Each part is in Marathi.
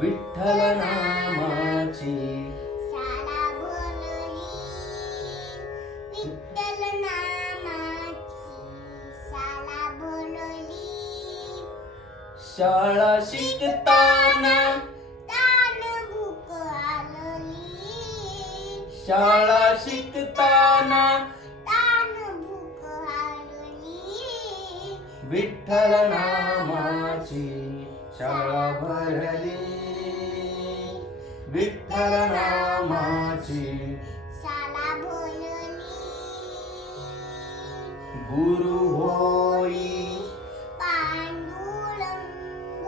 विठ्ठल नामाची शाळा भरली, विठ्ठल नामाची शाळा भरली. शाळा शिकताना तान भूक आलली, शाळा शिकताना तान भूक आलली. विठ्ठल नामाची शाळा भरली, विठ्ठल नामाची शाळा भरली. गुरु होई पांडुरंग,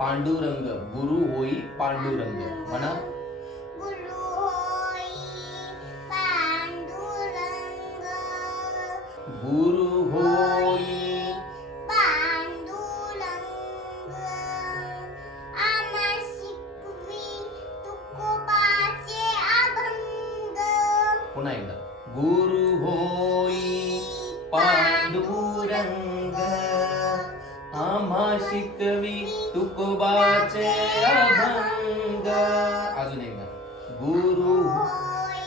पांडुरंग, गुरु होई पांडुरंग. म्हणा गुरु होई पांडुरंग, गुरु होई पांडुरंग. आम्हा शिकवी तुकोबाचे अभंग, पुन्हा एकदा. गुरु होई पांडुरंग, आम्हा शिकवी तुकोबाचे अभंग. अजून एकदा. गुरु होई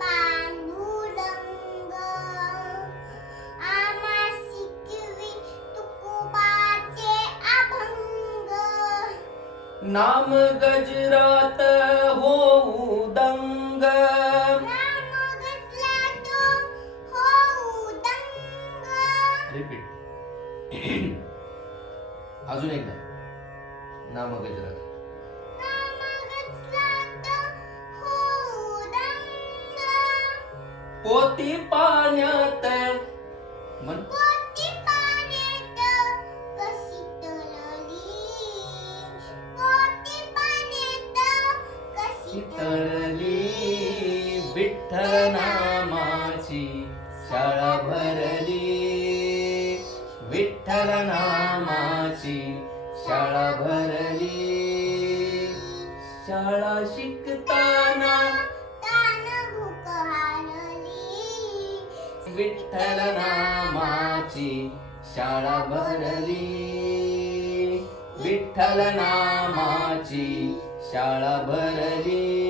पांडुरंग, आम्हा शिकवी तुकोबाचे अभंग. नाम गजरात होऊ दंग, राम गजला तो होऊ दंग. रिपीट. अजून एकदा. नाम गजरात. राम गजला तो होऊ दंग. पोती पाण्यात मन पोती पाण्यात कशी तरली, पोती पाण्यात कशी तळली. विठ्ठल नामाची शाळा भरली, विठ्ठल नामाची शाळा भरली. शाळा शिकताना तान भूक हारली, विठ्ठल नामाची शाळा भरली, विठ्ठल नामाची शाळा भरली.